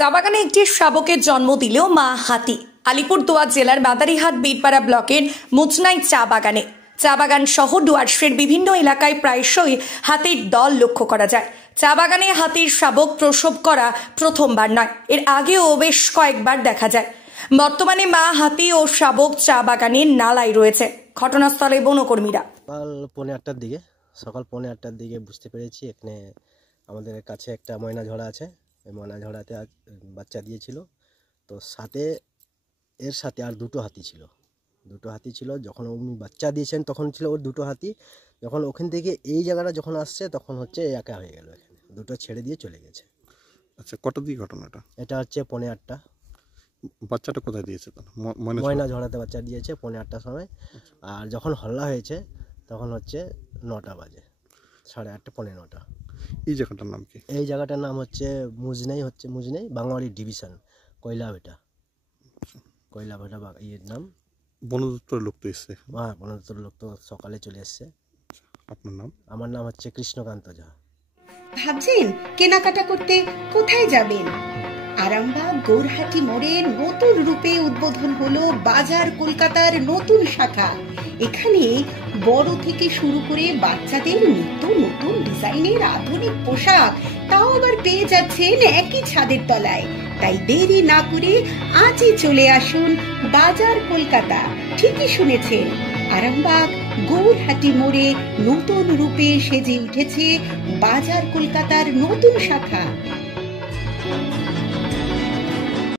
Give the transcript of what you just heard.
চা বাগানে একটি শাবকের জন্ম দিলেও মা হাতি। আলিপুরদুয়ার জেলার মাদারিহাট বীরপাড়া ব্লকের মুচনাই চা বাগান সহ ডুয়ার্সের বিভিন্ন এলাকায় প্রায়শই হাতির দল লক্ষ্য করা যায়। চা বাগানে হাতির শাবক প্রসব করা প্রথমবার নয়, এর আগেও বেশ কয়েকবার দেখা যায়। বর্তমানে মা হাতি ও শাবক চা বাগানের নালায় রয়েছে। ঘটনাস্থলে বনকর্মীরা সকাল 8:30টার দিকে বুঝতে পেরেছি এখানে আমাদের কাছে একটা ময়না ঝড়া আছে। এই ময়না ঝড়াতে বাচ্চা দিয়েছিল, তো এর সাথে আর দুটো হাতি ছিল। যখন উনি বাচ্চা দিয়েছেন তখন ছিল ওর দুটো হাতি। যখন ওখান থেকে এই জায়গাটা যখন আসছে তখন হচ্ছে একা হয়ে গেল, এখানে দুটো ছেড়ে দিয়ে চলে গেছে। আচ্ছা, কটা দিয়ে ঘটনাটা? এটা হচ্ছে 8:30টা। বাচ্চাটা কোথায় দিয়েছে? ময়না ঝড়াতে বাচ্চা দিয়েছে 8:30টার সময়। আর যখন হল্লা হয়েছে তখন হচ্ছে 9টা বাজে, 8:30 পৌনে 9টা। এই জায়গাটার নাম কি? এই জায়গাটার নাম হচ্ছে মুজনাই বাঙালি ডিভিশন, কয়লাভেটা এর নাম। বন দপ্তরের লোক তো এসছে? হ্যাঁ, বন দপ্তরের লোক তো সকালে চলে এসছে। আপনার নাম? আমার নাম হচ্ছে কৃষ্ণকান্ত ঝা। ভাবছেন কেনাকাটা করতে কোথায় যাবেন? আরামবাগ গৌরহাটি মোড়ে নতুন রূপে উদ্বোধন হলো বাজার কলকাতার নতুন শাখা। এখানে বড় থেকে শুরু করে বাচ্চাদের নিত্য নতুন ডিজাইনের আধুনিক পোশাক, তাও আবার পেয়ে যাচ্ছেন একই ছাদের তলায়। তাই দেরি না করে আজই চলে আসুন বাজার কলকাতা। ঠিকই শুনেছেন, আরামবাগ গৌরহাটি মোড়ে নতুন রূপে সেজে উঠেছে বাজার কলকাতার নতুন শাখা।